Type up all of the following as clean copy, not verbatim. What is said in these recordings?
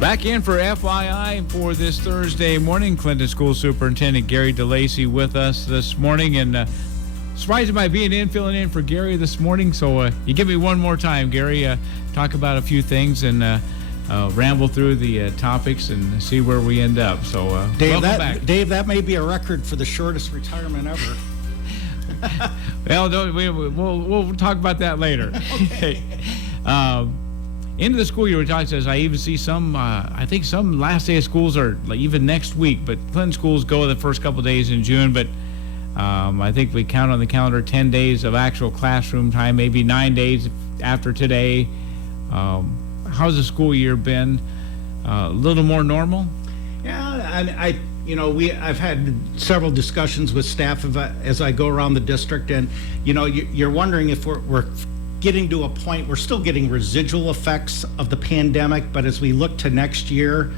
Back in for FYI for this Thursday morning. Clinton School Superintendent Gary DeLacy with us this morning, and surprised by being filling in for Gary this morning. So you give me one more time, Gary. Talk about a few things and ramble through the topics and see where we end up. So Dave, welcome back. Dave, that may be a record for the shortest retirement ever. Well, we'll talk about that later. Okay. Into the school year, which says I even see some, I think some last day of schools are like even next week, but Clinton schools go the first couple days in June, but I think we count on the calendar 10 days of actual classroom time, maybe 9 days after today. How's the school year been? A little more normal? Yeah, I've had several discussions with staff as I go around the district, and you're wondering if we're getting to a point, we're still getting residual effects of the pandemic, but as we look to next year,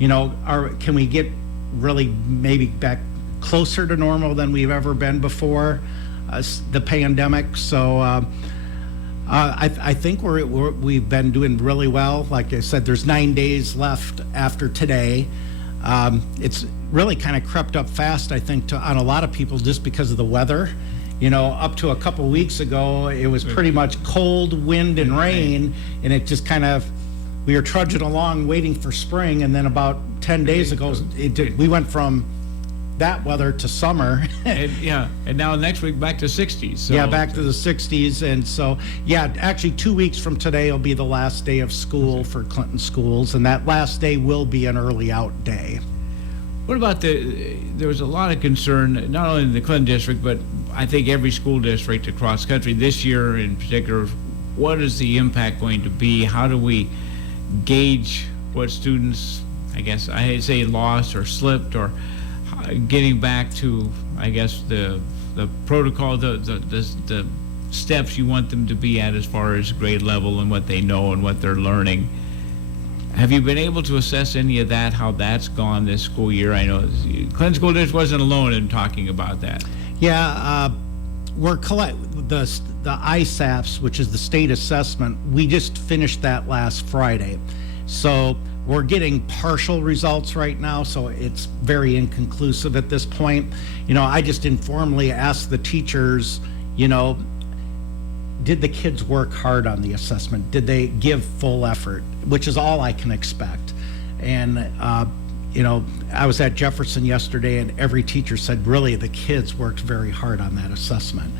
can we get really maybe back closer to normal than we've ever been before the pandemic? So I think we've been doing really well. Like I said, there's 9 days left after today. It's really kind of crept up fast, I think, on a lot of people just because of the weather. Up to a couple weeks ago, it was pretty much cold, wind, and rain, and it just kind of, we were trudging along waiting for spring, and then about 10 days ago, we went from that weather to summer. and now next week back to 60s. So. Yeah, back to the 60s, and so, actually 2 weeks from today will be the last day of school for Clinton schools, and that last day will be an early out day. What about there was a lot of concern, not only in the Clinton district, but I think every school district across the country this year in particular. What is the impact going to be? How do we gauge what students, I guess I hate to say lost or slipped, or getting back to, I guess, the protocol, the steps you want them to be at as far as grade level and what they know and what they're learning? Have you been able to assess any of that, how that's gone this school year? I know Clinton School District wasn't alone in talking about that. Yeah, we're the ISAFs, which is the state assessment. We just finished that last Friday. So we're getting partial results right now, so it's very inconclusive at this point. I just informally asked the teachers, did the kids work hard on the assessment? Did they give full effort? Which is all I can expect. And, I was at Jefferson yesterday, and every teacher said, really, the kids worked very hard on that assessment.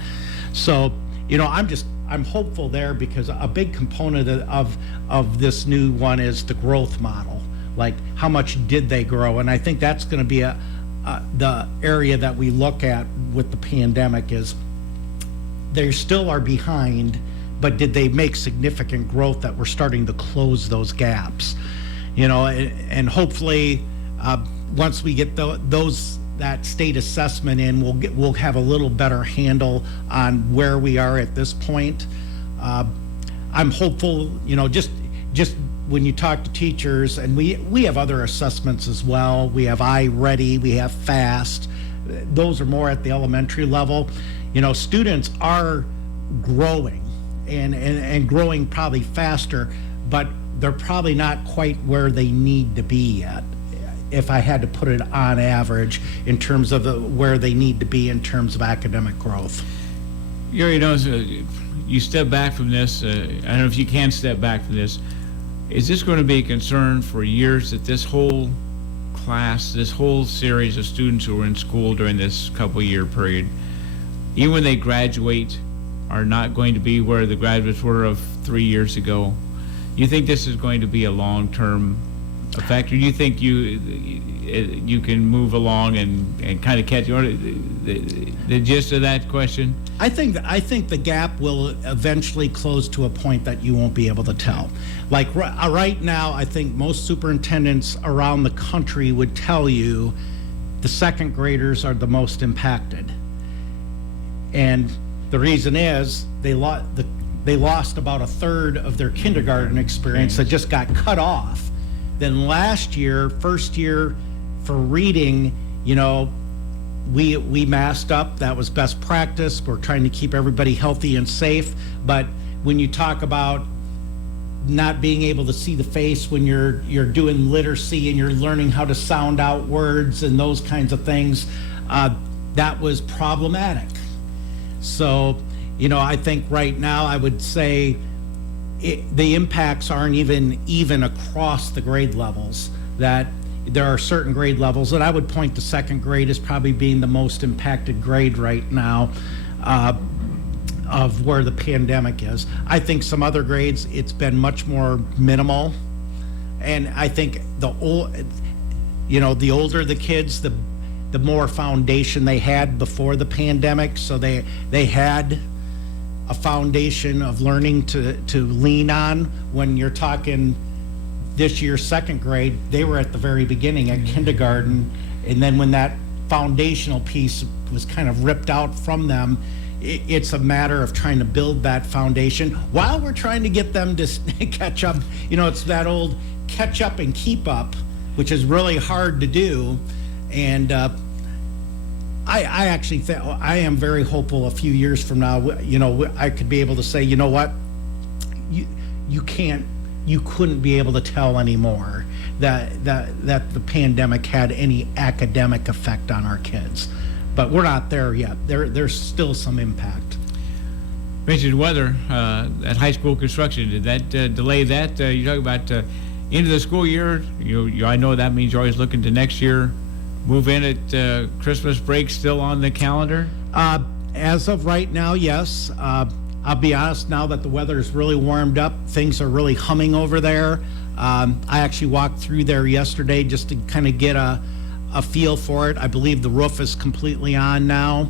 So, I'm hopeful there, because a big component of this new one is the growth model. Like, how much did they grow? And I think that's going to be the area that we look at with the pandemic is, they still are behind, but did they make significant growth that we're starting to close those gaps? And hopefully once we get that state assessment in, we'll have a little better handle on where we are at this point. I'm hopeful, just when you talk to teachers, and we have other assessments as well. We have iReady, we have FAST. Those are more at the elementary level. Students are growing and growing probably faster, but they're probably not quite where they need to be yet, if I had to put it on average in terms of where they need to be in terms of academic growth. Gary, you step back from this. I don't know if you can step back from this. Is this going to be a concern for years that this whole class, this whole series of students who are in school during this couple-year period, even when they graduate, are not going to be where the graduates were of 3 years ago? You think this is going to be a long-term effect, or do you think you can move along and kind of catch the gist of that question? I think the gap will eventually close to a point that you won't be able to tell. Like right now, I think most superintendents around the country would tell you the second graders are the most impacted. And the reason is they lost about a third of their kindergarten experience that just got cut off. Then last year, first year for reading, we masked up. That was best practice. We're trying to keep everybody healthy and safe. But when you talk about not being able to see the face when you're doing literacy and you're learning how to sound out words and those kinds of things, that was problematic. So, I think right now I would say the impacts aren't even across the grade levels. That there are certain grade levels, and I would point to second grade as probably being the most impacted grade right now of where the pandemic is. I think some other grades, it's been much more minimal, and I think the older the kids, the more foundation they had before the pandemic, so they had a foundation of learning to lean on. When you're talking this year's second grade, they were at the very beginning at kindergarten, and then when that foundational piece was kind of ripped out from them, it's a matter of trying to build that foundation while we're trying to get them to catch up. It's that old catch up and keep up, which is really hard to do. And I actually think I am very hopeful a few years from now, I could be able to say, you know what, you couldn't be able to tell anymore that the pandemic had any academic effect on our kids. But we're not there yet. There's still some impact. Mentioned weather at high school construction. Did that delay that? You talk about end of the school year. I know that means you're always looking to next year. Move in at Christmas break still on the calendar? As of right now, yes. I'll be honest, now that the weather is really warmed up, things are really humming over there. I actually walked through there yesterday just to kind of get a feel for it. I believe the roof is completely on now.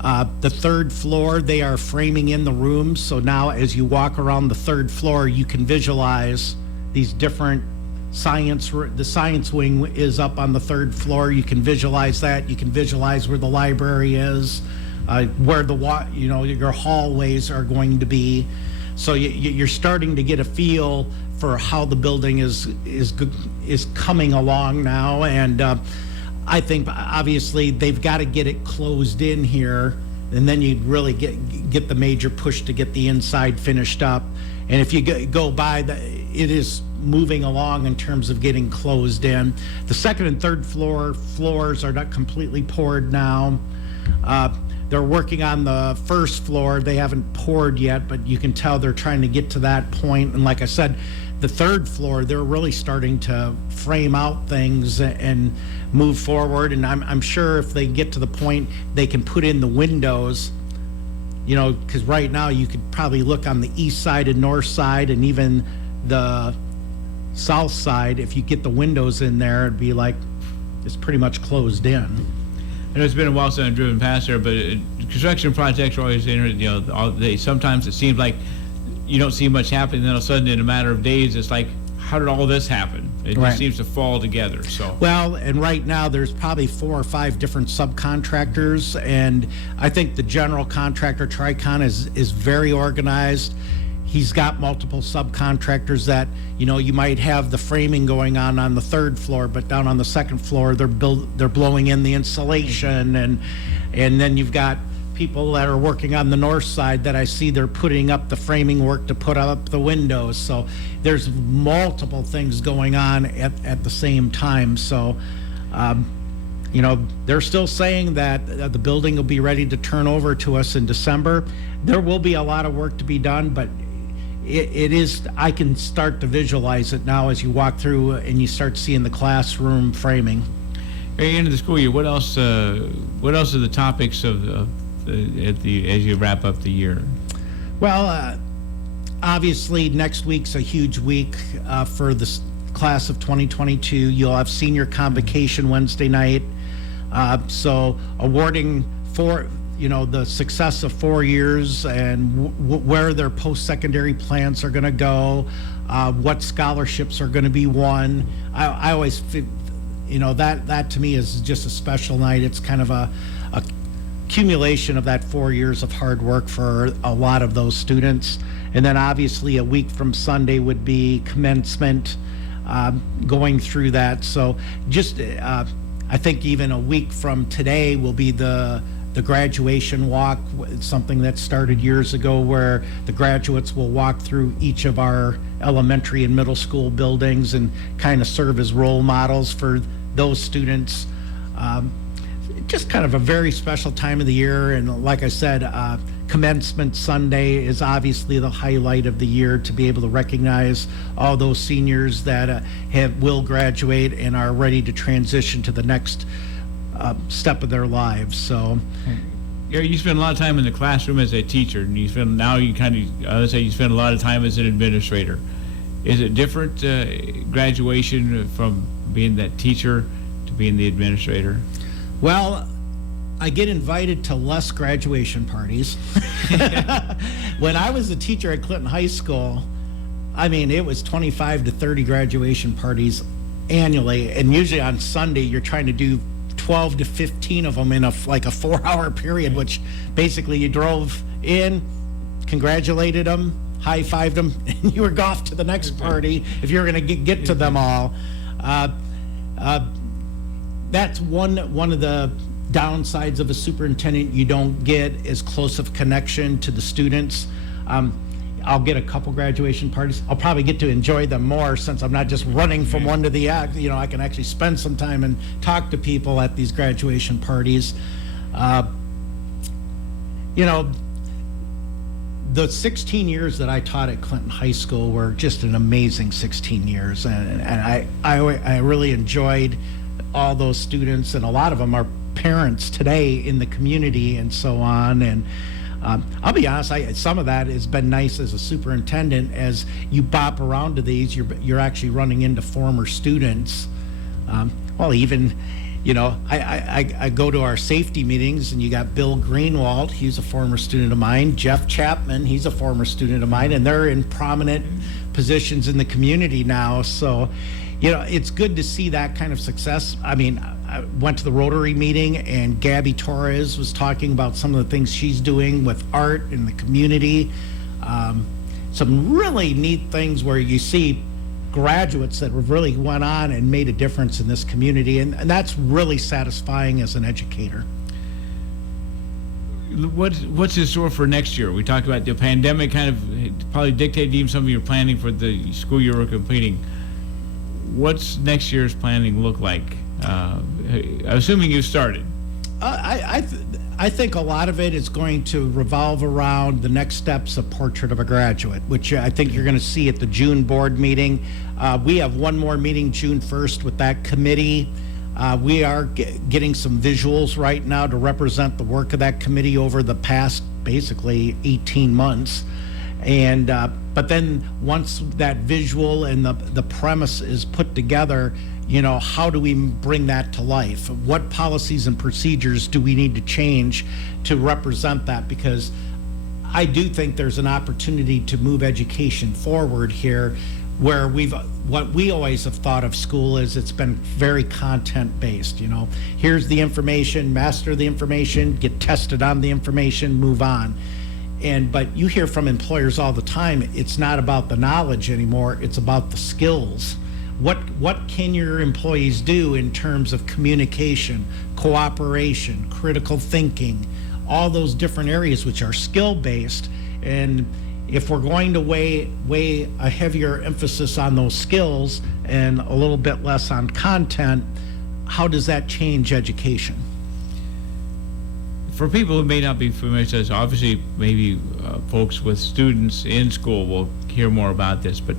The third floor, they are framing in the rooms, so now as you walk around the third floor, you can visualize these different the science wing is up on the third floor. You can visualize that. You can visualize where the library is, where your hallways are going to be. So you're starting to get a feel for how the building is coming along now. And I think obviously they've got to get it closed in here, and then you'd really get the major push to get the inside finished up. And if you go by, it is moving along in terms of getting closed in. The second and third floors are not completely poured now. They're working on the first floor. They haven't poured yet, but you can tell they're trying to get to that point. And like I said, the third floor, they're really starting to frame out things and move forward. And I'm sure if they get to the point they can put in the windows, because right now you could probably look on the east side and north side and even the south side. If you get the windows in there, it'd be like it's pretty much closed in. I know it's been a while since I've driven past there, but construction projects are always interesting. Sometimes it seems like you don't see much happening, then all of a sudden in a matter of days, it's like, how did all this happen? It Right. just seems to fall together. So Well, and right now there's probably 4 or 5 different subcontractors, and I think the general contractor, Tricon, is very organized. He's got multiple subcontractors that, you might have the framing going on the third floor, but down on the second floor, they're blowing in the insulation, and then you've got people that are working on the north side that I see they're putting up the framing work to put up the windows. So there's multiple things going on at the same time. So, they're still saying that the building will be ready to turn over to us in December. There will be a lot of work to be done, but it is, I can start to visualize it now as you walk through and you start seeing the classroom framing. at the end of the school year, what else are the topics as you wrap up the year? Well, obviously next week's a huge week for the class of 2022. You'll have senior convocation Wednesday night. So awarding for the success of 4 years and where their post-secondary plans are going to go, what scholarships are going to be won. I always feel, that to me is just a special night. It's kind of a accumulation of that 4 years of hard work for a lot of those students. And then obviously a week from Sunday would be commencement, going through that. So just I think even a week from today will be the the graduation walk, something that started years ago where the graduates will walk through each of our elementary and middle school buildings and kind of serve as role models for those students. Just kind of a very special time of the year. And like I said, Commencement Sunday is obviously the highlight of the year, to be able to recognize all those seniors that will graduate and are ready to transition to the next step of their lives. So, You spend a lot of time in the classroom as a teacher, and you spend you spend a lot of time as an administrator. Is it different graduation from being that teacher to being the administrator? Well, I get invited to less graduation parties. When I was a teacher at Clinton High School, I mean, it was 25 to 30 graduation parties annually, and usually on Sunday you're trying to do 12 to 15 of them in a 4-hour period, which basically you drove in, congratulated them, high-fived them, and you were off to the next party if you were going to get to them all. That's one of the downsides of a superintendent. You don't get as close of connection to the students. I'll get a couple graduation parties. I'll probably get to enjoy them more since I'm not just running from one to the other. I can actually spend some time and talk to people at these graduation parties. The 16 years that I taught at Clinton High School were just an amazing 16 years, and I really enjoyed all those students, and a lot of them are parents today in the community and so on. And I'll be honest, some of that has been nice as a superintendent. As you bop around to these, you're actually running into former students. I go to our safety meetings, and you got Bill Greenwald, he's a former student of mine, Jeff Chapman, he's a former student of mine, and they're in prominent positions in the community now. So, it's good to see that kind of success. I mean, I went to the Rotary meeting, and Gabby Torres was talking about some of the things she's doing with art in the community. Some really neat things where you see graduates that have really went on and made a difference in this community, and that's really satisfying as an educator. What's in store for next year? We talked about the pandemic kind of probably dictated even some of your planning for the school year we're completing. What's next year's planning look like? Assuming you've started. I think a lot of it is going to revolve around the next steps of Portrait of a Graduate, which I think you're going to see at the June board meeting. We have one more meeting June 1st with that committee. We are getting some visuals right now to represent the work of that committee over the past basically 18 months. And but then once that visual and the premise is put together, how do we bring that to life? What policies and procedures do we need to change to represent that? Because I do think there's an opportunity to move education forward here, where what we always have thought of school is it's been very content based. Here's the information, master the information, get tested on the information, move on. But you hear from employers all the time, it's not about the knowledge anymore, it's about the skills. What can your employees do in terms of communication, cooperation, critical thinking, all those different areas which are skill-based? And if we're going to weigh a heavier emphasis on those skills and a little bit less on content, how does that change education? For people who may not be familiar with this, obviously maybe folks with students in school will hear more about this, but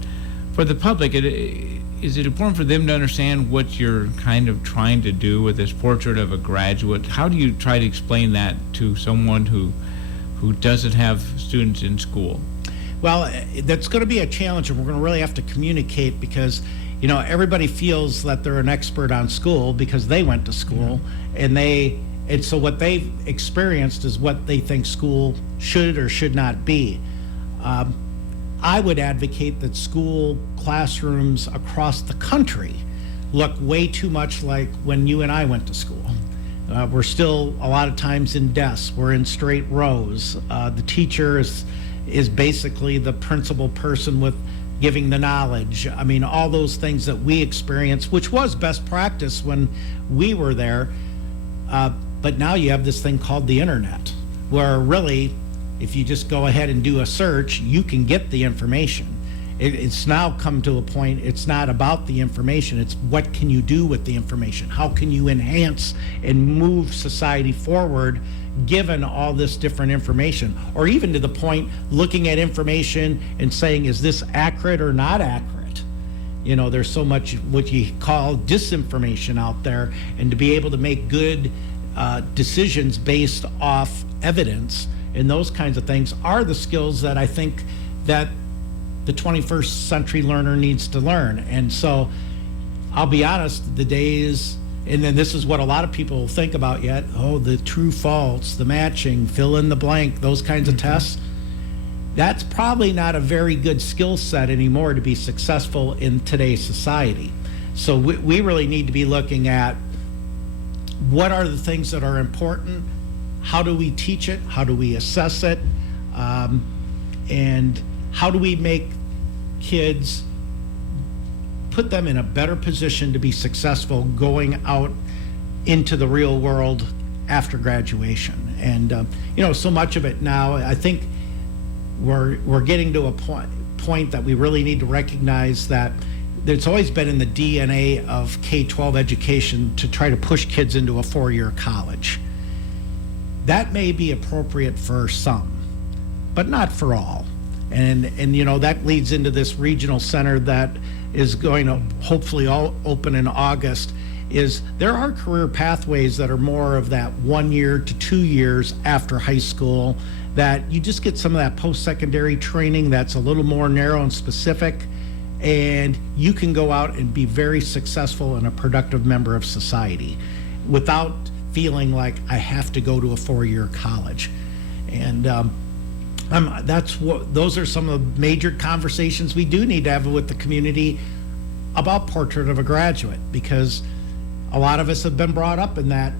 for the public, is it important for them to understand what you're kind of trying to do with this Portrait of a Graduate? How do you try to explain that to someone who doesn't have students in school? Well, that's going to be a challenge, and we're going to really have to communicate, because everybody feels that they're an expert on school because they went to school, and so what they've experienced is what they think school should or should not be. I would advocate that school classrooms across the country look way too much like when you and I went to school. We're still a lot of times in desks, we're in straight rows. The teacher is basically the principal person with giving the knowledge. I mean, all those things that we experienced, which was best practice when we were there. But now you have this thing called the internet, where really, if you just go ahead and do a search, you can get the information. It's now come to a point, it's not about the information, it's what can you do with the information? How can you enhance and move society forward given all this different information? Or even to the point, looking at information and saying, is this accurate or not accurate? You know, there's so much what you call disinformation out there, and to be able to make good decisions based off evidence and those kinds of things are the skills that I think that the 21st century learner needs to learn. And so I'll be honest, the days, and then this is what a lot of people think about yet, oh, the true false, the matching, fill in the blank, those kinds of tests, that's probably not a very good skill set anymore to be successful in today's society. So we really need to be looking at what are the things that are important, how do we teach it, how do we assess it, and how do we make kids, put them in a better position to be successful going out into the real world after graduation. And you know, so much of it now, I think we're getting to a point that we really need to recognize that it's always been in the DNA of K-12 education to try to push kids into a 4-year college. That may be appropriate for some, but not for all. And you know, that leads into this regional center that is going to hopefully all open in August. Is there are career pathways that are more of that 1 year to 2 years after high school, that you just get some of that post-secondary training that's a little more narrow and specific, and you can go out and be very successful and a productive member of society without feeling like I have to go to a 4-year college. And those are some of the major conversations we do need to have with the community about Portrait of a Graduate, because a lot of us have been brought up in that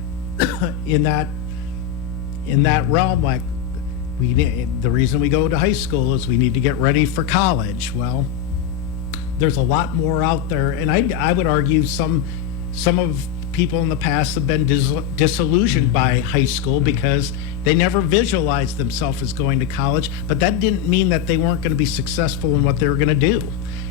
in that realm, like the reason we go to high school is we need to get ready for college. Well, there's a lot more out there, and I would argue some of people in the past have been disillusioned by high school because they never visualized themselves as going to college, but that didn't mean that they weren't going to be successful in what they were going to do.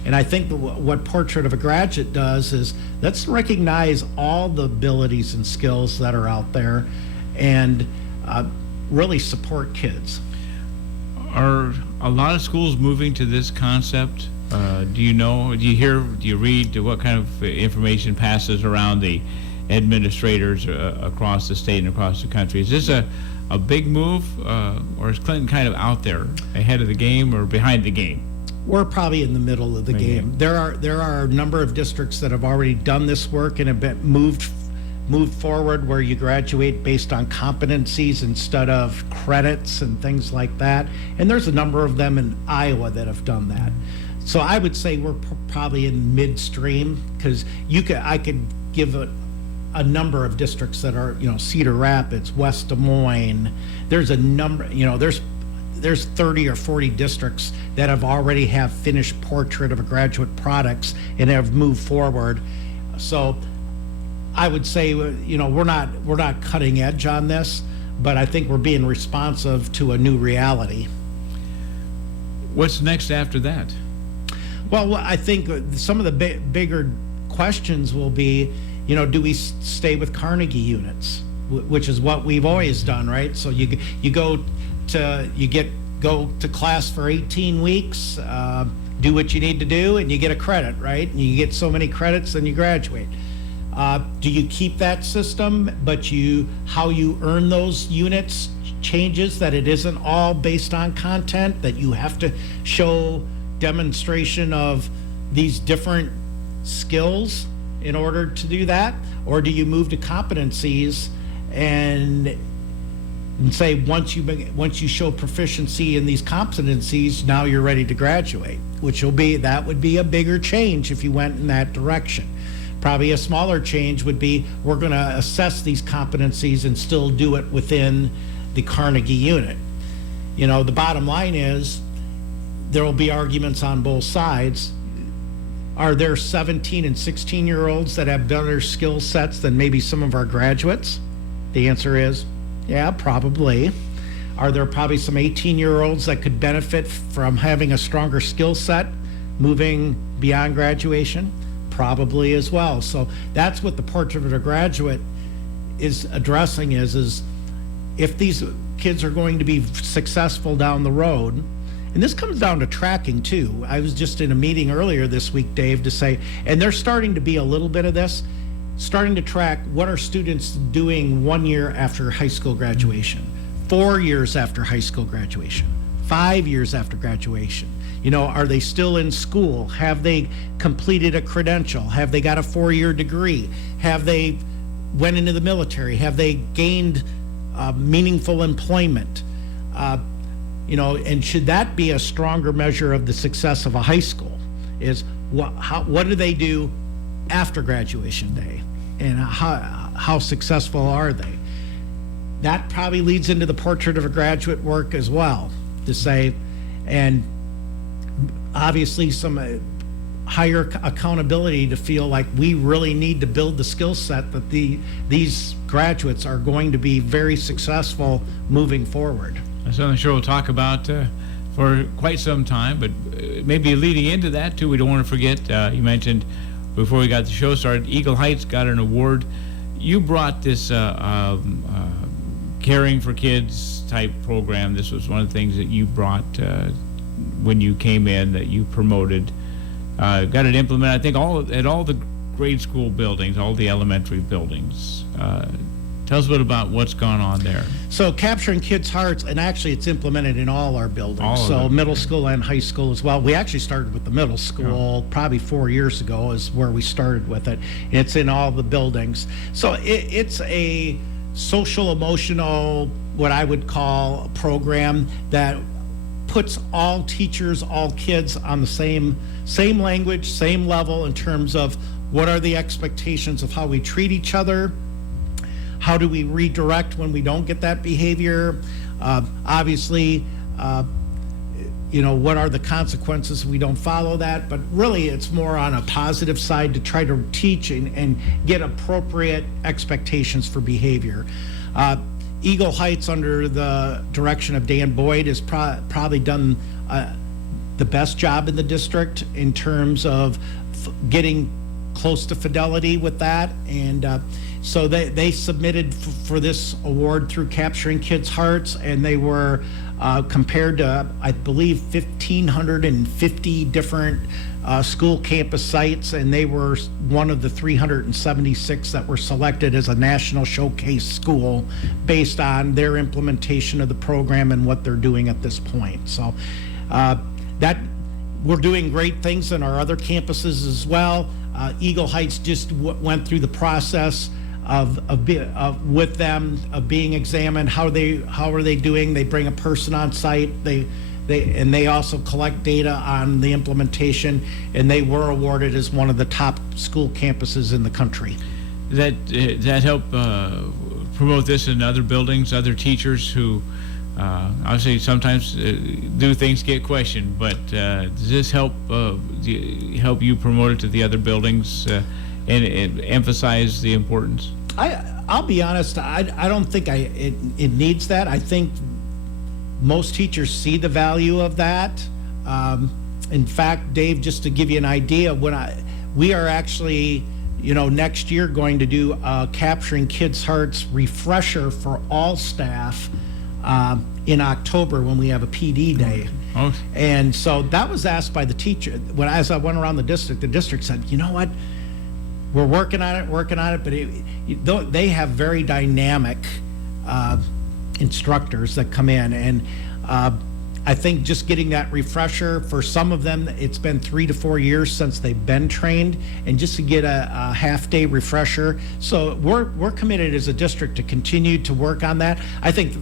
And I think what Portrait of a Graduate does is, let's recognize all the abilities and skills that are out there and really support kids. Are a lot of schools moving to this concept? Do you know, do you hear, do you read what kind of information passes around the administrators across the state and across the country? Is this a big move, or is Clinton kind of out there ahead of the game or behind the game? We're probably in the middle of the game. There are a number of districts that have already done this work and have been moved forward, where you graduate based on competencies instead of credits and things like that. And there's a number of them in Iowa that have done that. So I would say we're probably in midstream, because I could give a number of districts that are, Cedar Rapids, West Des Moines. There's a number, there's 30 or 40 districts that have already have finished Portrait of a Graduate products and have moved forward. So I would say, we're not cutting edge on this, but I think we're being responsive to a new reality. What's next after that? Well, I think some of the bigger questions will be, do we stay with Carnegie units, which is what we've always done, right? So you go to class for 18 weeks, do what you need to do, and you get a credit, right? And you get so many credits, then you graduate. Do you keep that system, but how you earn those units changes, that it isn't all based on content, that you have to show demonstration of these different skills in order to do that? Or do you move to competencies and say once you show proficiency in these competencies, now you're ready to graduate? That would be a bigger change if you went in that direction. Probably a smaller change would be, we're going to assess these competencies and still do it within the Carnegie unit. The bottom line is, there will be arguments on both sides. Are there 17 and 16-year-olds that have better skill sets than maybe some of our graduates? The answer is, yeah, probably. Are there probably some 18-year-olds that could benefit from having a stronger skill set moving beyond graduation? Probably as well. So that's what the Portrait of a Graduate is addressing is if these kids are going to be successful down the road, and this comes down to tracking too. I was just in a meeting earlier this week, Dave, to say, and there's starting to be a little bit of this, starting to track what are students doing 1 year after high school graduation, 4 years after high school graduation, 5 years after graduation. You know, are they still in school? Have they completed a credential? Have they got a 4-year degree? Have they went into the military? Have they gained meaningful employment? You know, and should that be a stronger measure of the success of a high school? Is what do they do after graduation day, and how successful are they? That probably leads into the Portrait of a Graduate work as well, to say, and obviously some higher accountability to feel like we really need to build the skill set that these graduates are going to be very successful moving forward. That's something I'm sure we'll talk about for quite some time, but maybe leading into that too, we don't want to forget, you mentioned before we got the show started, Eagle Heights got an award. You brought this Caring for Kids type program. This was one of the things that you brought when you came in, that you promoted. Got it implemented, I think, at all the grade school buildings, all the elementary buildings. Tell us a bit about what's gone on there. So capturing kids' hearts, and actually it's implemented in all our buildings. So middle school and high school as well. We actually started with the middle school probably 4 years ago is where we started with it. It's in all the buildings. So it's a social emotional, what I would call a program that puts all teachers, all kids on the same language, same level in terms of what are the expectations of how we treat each other. How do we redirect when we don't get that behavior? Obviously, you know, what are the consequences if we don't follow that? But really, it's more on a positive side to try to teach and get appropriate expectations for behavior. Eagle Heights, under the direction of Dan Boyd, has probably done the best job in the district in terms of getting close to fidelity with that. And so they submitted for this award through Capturing Kids' Hearts, and they were compared to, I believe, 1,550 different school campus sites, and they were one of the 376 that were selected as a national showcase school based on their implementation of the program and what they're doing at this point. So that we're doing great things in our other campuses as well. Eagle Heights just went through the process with them of being examined. How are they doing? They bring a person on site. They also collect data on the implementation, and they were awarded as one of the top school campuses in the country. That help promote this in other buildings, other teachers who obviously sometimes do things get questioned, but does this help you promote it to the other buildings and emphasize the importance? I'll be honest, I don't think it needs that. I think most teachers see the value of that. In fact, Dave, just to give you an idea, we are actually, you know, next year going to do a Capturing Kids' Hearts refresher for all staff in October when we have a PD day. Oh. And so that was asked by the teacher. As I went around the district said, you know what? We're working on it, but they have very dynamic instructors that come in, and I think just getting that refresher, for some of them, it's been 3 to 4 years since they've been trained, and just to get a half-day refresher. So we're committed as a district to continue to work on that. I think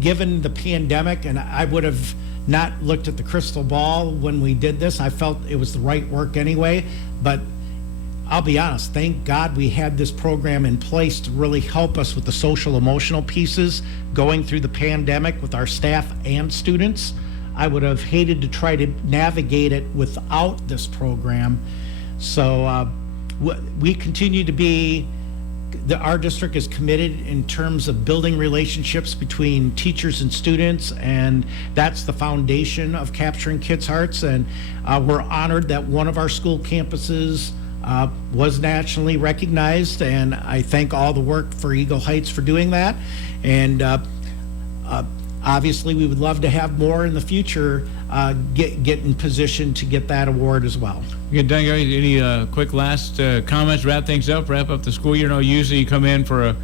given the pandemic, and I would have not looked at the crystal ball when we did this, I felt it was the right work anyway, but I'll be honest, thank God we had this program in place to really help us with the social emotional pieces going through the pandemic with our staff and students. I would have hated to try to navigate it without this program. So we continue to be our district is committed in terms of building relationships between teachers and students, and that's the foundation of capturing kids' hearts. And we're honored that one of our school campuses was nationally recognized, and I thank all the work for Eagle Heights for doing that. And obviously, we would love to have more in the future get in position to get that award as well. You done, guys? Any quick last comments? Wrap things up. Wrap up the school year. Usually you come in for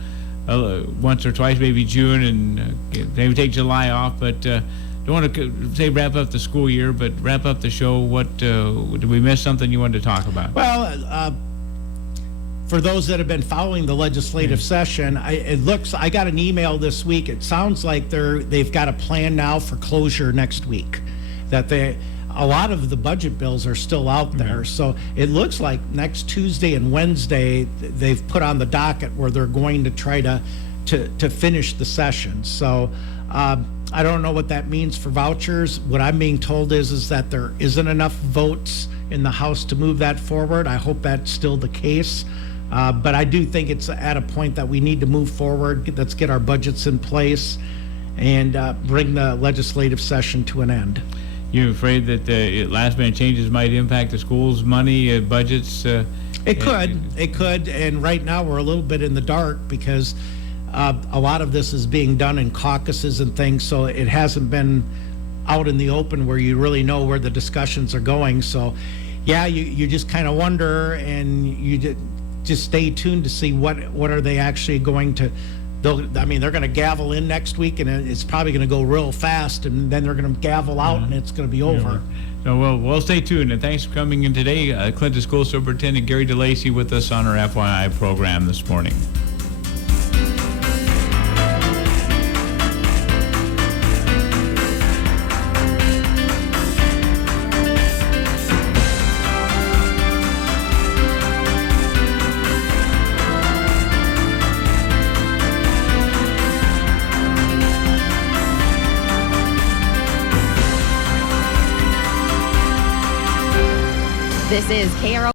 a once or twice, maybe June, and maybe take July off. But don't want to say wrap up the school year, but wrap up the show. What did we miss? Something you wanted to talk about? Well, for those that have been following the legislative session, I got an email this week. It sounds like they've got a plan now for closure next week. That a lot of the budget bills are still out there. So it looks like next Tuesday and Wednesday they've put on the docket where they're going to try to finish the session. So I don't know what that means for vouchers. What I'm being told is that there isn't enough votes in the House to move that forward. I hope that's still the case. But I do think it's at a point that we need to move forward. Let's get our budgets in place and bring the legislative session to an end. You afraid that last minute changes might impact the school's money, budgets? It could. And right now we're a little bit in the dark because a lot of this is being done in caucuses and things. So it hasn't been out in the open where you really know where the discussions are going. So yeah, you just kind of wonder, and you just stay tuned to see what are they actually going to. They're going to gavel in next week, and it's probably going to go real fast, and then they're going to gavel out, and it's going to be over. So we'll stay tuned, and thanks for coming in today. Clinton School Superintendent Gary DeLacy with us on our FYI program this morning. This is KRO.